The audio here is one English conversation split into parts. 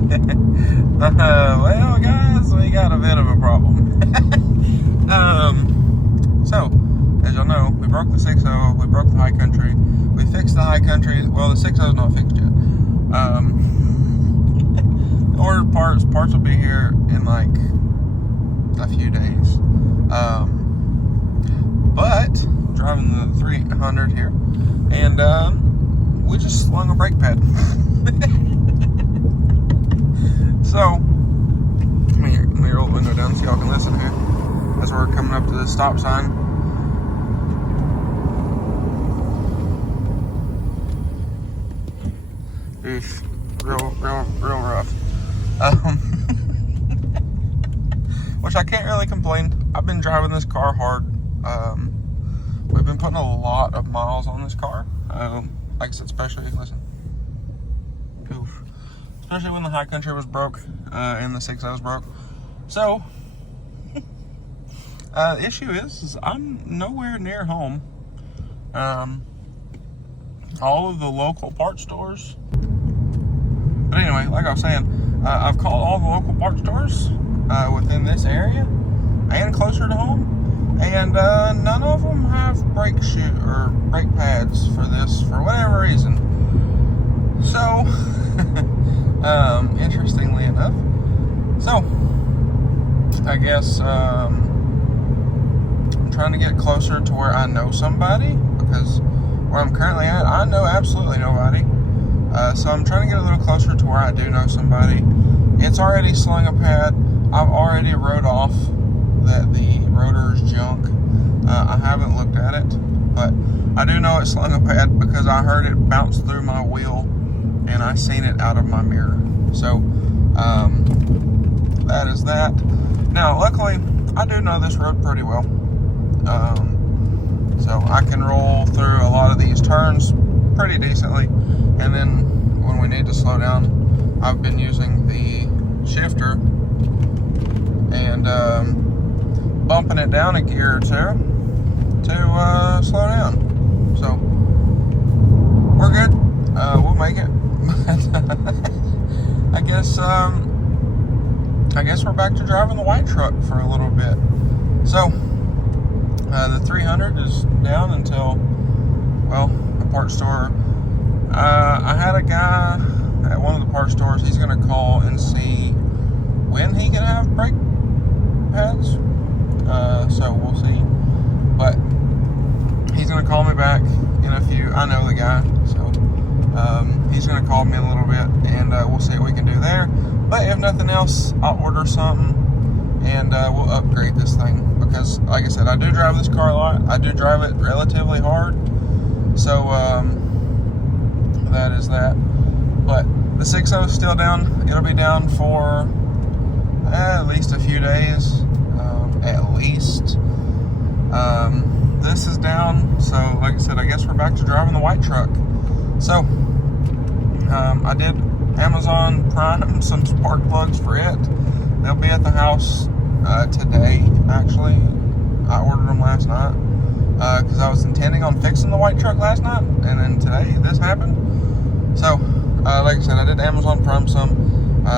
Well, guys, we got a bit of a problem. So, as y'all know, we broke the 6.0, we broke the high country, we fixed the high country. Well, the 6.0 is not fixed yet. Ordered parts will be here in like a few days. But driving the 300 here, and we just slung a brake pad. So, let me roll the window down so y'all can listen here as we're coming up to the stop sign. Oof, real rough. Which I can't really complain. I've been driving this car hard. We've been putting a lot of miles on this car. Like I said, especially when the high country was broke and the 6.0 was broke. So, the issue is I'm nowhere near home. All of the local parts stores. But anyway, like I was saying, I've called all the local parts stores within this area and closer to home, and none of them have brake pads for this for whatever reason. So, interestingly enough, I guess I'm trying to get closer to where I know somebody, because where I'm currently at, I know absolutely nobody. So I'm trying to get a little closer to where I do know somebody. It's already slung a pad. I've already wrote off that the rotor is junk. I haven't looked at it, but I do know it slung a pad because I heard it bounce through my wheel and I seen it out of my mirror. So that is that. Now, luckily, I do know this road pretty well. So I can roll through a lot of these turns pretty decently. And then when we need to slow down, I've been using the shifter and bumping it down a gear or two to slow down. So we're good. We'll make it. I guess we're back to driving the white truck for a little bit. So the 300 is down until, well, the parts store. I had a guy at one of the parts stores. He's going to call and see when he can have brake pads. So we'll see. But he's going to call me back in a few. I know the guy, so he's going to call me in a little bit, and we'll see what we can do there. But if nothing else, I'll order something, and we'll upgrade this thing. Because, like I said, I do drive this car a lot. I do drive it relatively hard. So, that is that. But the 6.0 is still down. It'll be down for at least a few days. At least. This is down. So, like I said, I guess we're back to driving the white truck. So, I did Amazon Prime some spark plugs for it. They'll be at the house today, actually. I ordered them last night because I was intending on fixing the white truck last night, and then today this happened. So, like I said, I did Amazon Prime some.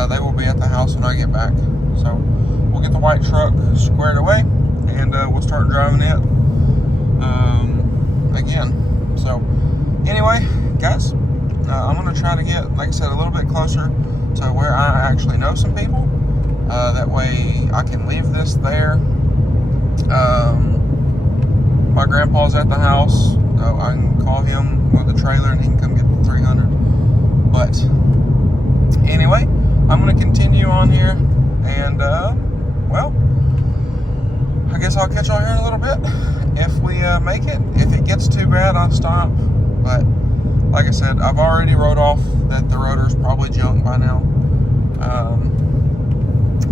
They will be at the house when I get back. So, we'll get the white truck squared away, and we'll start driving it again. So, anyway, guys, I'm going to try to get, like I said, a little bit closer to where I actually know some people. That way I can leave this there. My grandpa's at the house, so I can call him with the trailer and he can come get the 300. But anyway, I'm going to continue on here, and well, I guess I'll catch y'all here in a little bit if we make it. If it gets too bad, I'll stop. But like I said, I've already wrote off that the rotor's probably junk by now.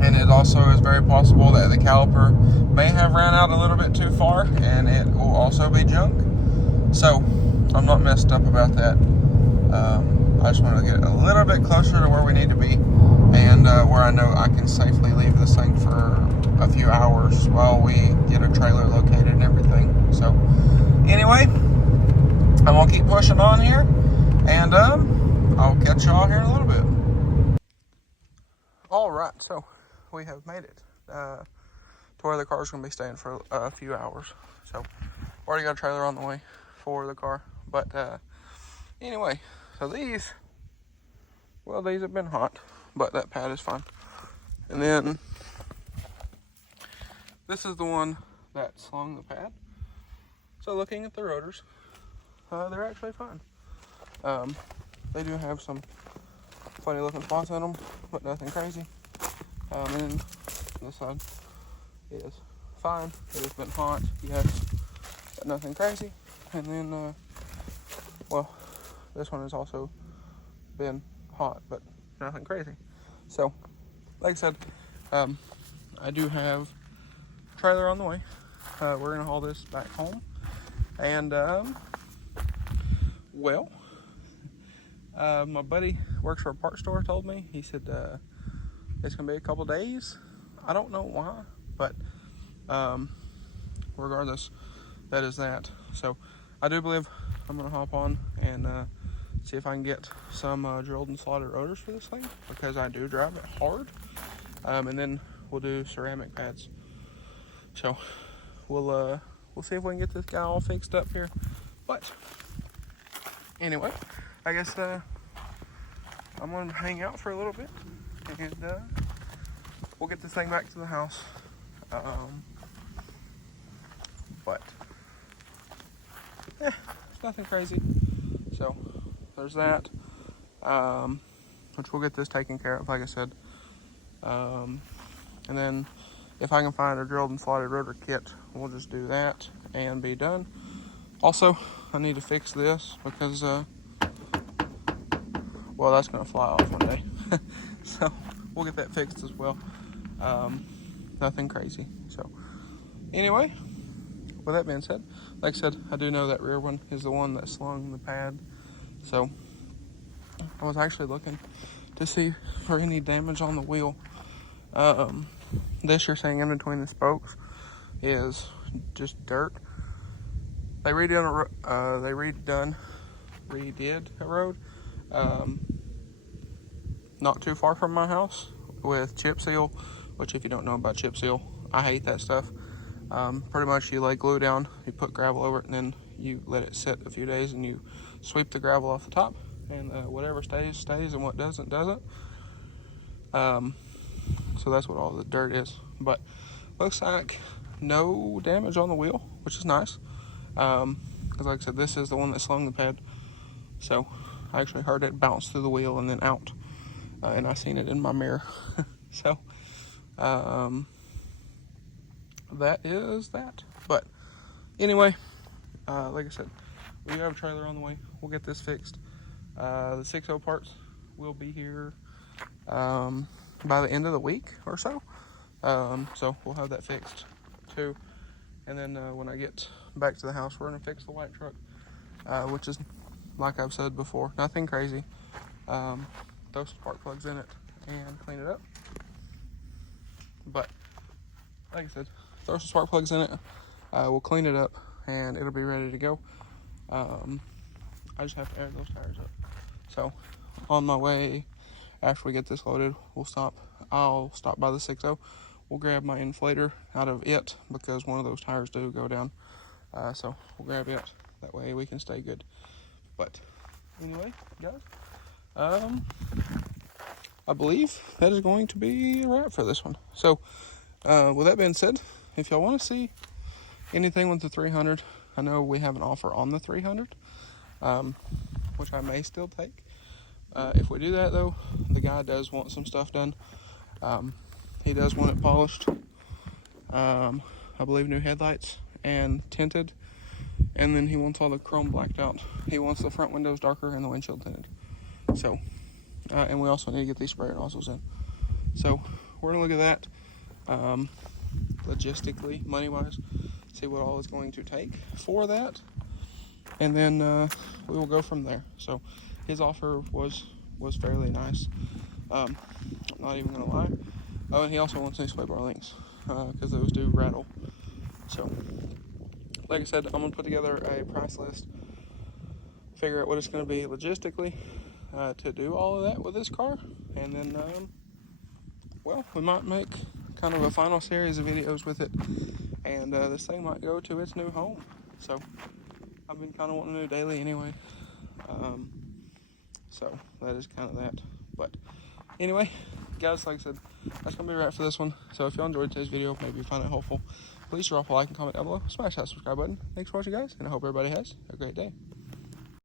And it also is very possible that the caliper may have ran out a little bit too far, and it will also be junk. So, I'm not messed up about that. I just want to get a little bit closer to where we need to be, and where I know I can safely leave this thing for a few hours while we get a trailer located and everything. So, anyway, I'm going to keep pushing on here, and I'll catch y'all here in a little bit. All right, so we have made it to where the car is going to be staying for a few hours. So already got a trailer on the way for the car. But anyway, so these have been hot, but that pad is fine. And then this is the one that slung the pad. So looking at the rotors, they're actually fine. They do have some funny looking spots in them, but nothing crazy. And this side is fine. It has been hot, yes, but nothing crazy. And then, well, this one has also been hot, but nothing crazy. So, like I said, I do have a trailer on the way. We're gonna haul this back home, and well, my buddy works for a parts store. Told me, he said it's gonna be a couple days. I don't know why, but regardless, that is that. So I do believe I'm gonna hop on and see if I can get some drilled and slotted rotors for this thing, because I do drive it hard. And then we'll do ceramic pads. So we'll see if we can get this guy all fixed up here. But anyway, I guess I'm gonna hang out for a little bit, and we'll get this thing back to the house. But it's nothing crazy. So there's that. Which we'll get this taken care of, like I said. And then if I can find a drilled and slotted rotor kit, we'll just do that and be done. Also, I need to fix this because well, that's gonna fly off one day. So we'll get that fixed as well. Nothing crazy. So anyway, with that being said, like I said, I do know that rear one is the one that slung the pad. So I was actually looking to see for any damage on the wheel. This you're seeing in between the spokes is just dirt. They redid a road not too far from my house with chip seal, which if you don't know about chip seal, I hate that stuff. Pretty much you lay glue down, you put gravel over it, and then you let it sit a few days, and you sweep the gravel off the top, and whatever stays, and what doesn't. So that's what all the dirt is. But looks like no damage on the wheel, which is nice. Because like I said, this is the one that slung the pad. So I actually heard it bounce through the wheel and then out. And I seen it in my mirror. So that is that. But anyway, like I said, we have a trailer on the way. We'll get this fixed. The 6.0 parts will be here by the end of the week or so. So we'll have that fixed too. And then when I get back to the house, we're going to fix the white truck, which is, like I've said before, nothing crazy. Throw some spark plugs in it and clean it up. But like I said, throw some spark plugs in it, we'll clean it up, and it'll be ready to go. I just have to air those tires up. So on my way, after we get this loaded, I'll stop by the 6.0. We'll grab my inflator out of it, because one of those tires do go down. So we'll grab it, that way we can stay good. But anyway, guys, I believe that is going to be a wrap for this one. So with that being said, if y'all want to see anything with the 300, I know we have an offer on the 300, which I may still take. If we do that though, the guy does want some stuff done. He does want it polished. I believe new headlights and tinted. And then he wants all the chrome blacked out. He wants the front windows darker and the windshield tinted. So, and we also need to get these sprayer nozzles in. So we're gonna look at that, logistically, money-wise, see what all is going to take for that, and then we will go from there. So his offer was fairly nice. Not even gonna lie. Oh, and he also wants new sway bar links, because those do rattle. So, like I said, I'm gonna put together a price list, figure out what it's gonna be logistically to do all of that with this car, and then well, we might make kind of a final series of videos with it, and this thing might go to its new home. So I've been kind of wanting to do daily anyway. So that is kind of that. But anyway, guys, like I said, that's going to be a wrap for this one. So if y'all enjoyed today's video, maybe you found it helpful, please drop a like and comment down below. Smash that subscribe button. Thanks for watching, guys, and I hope everybody has a great day.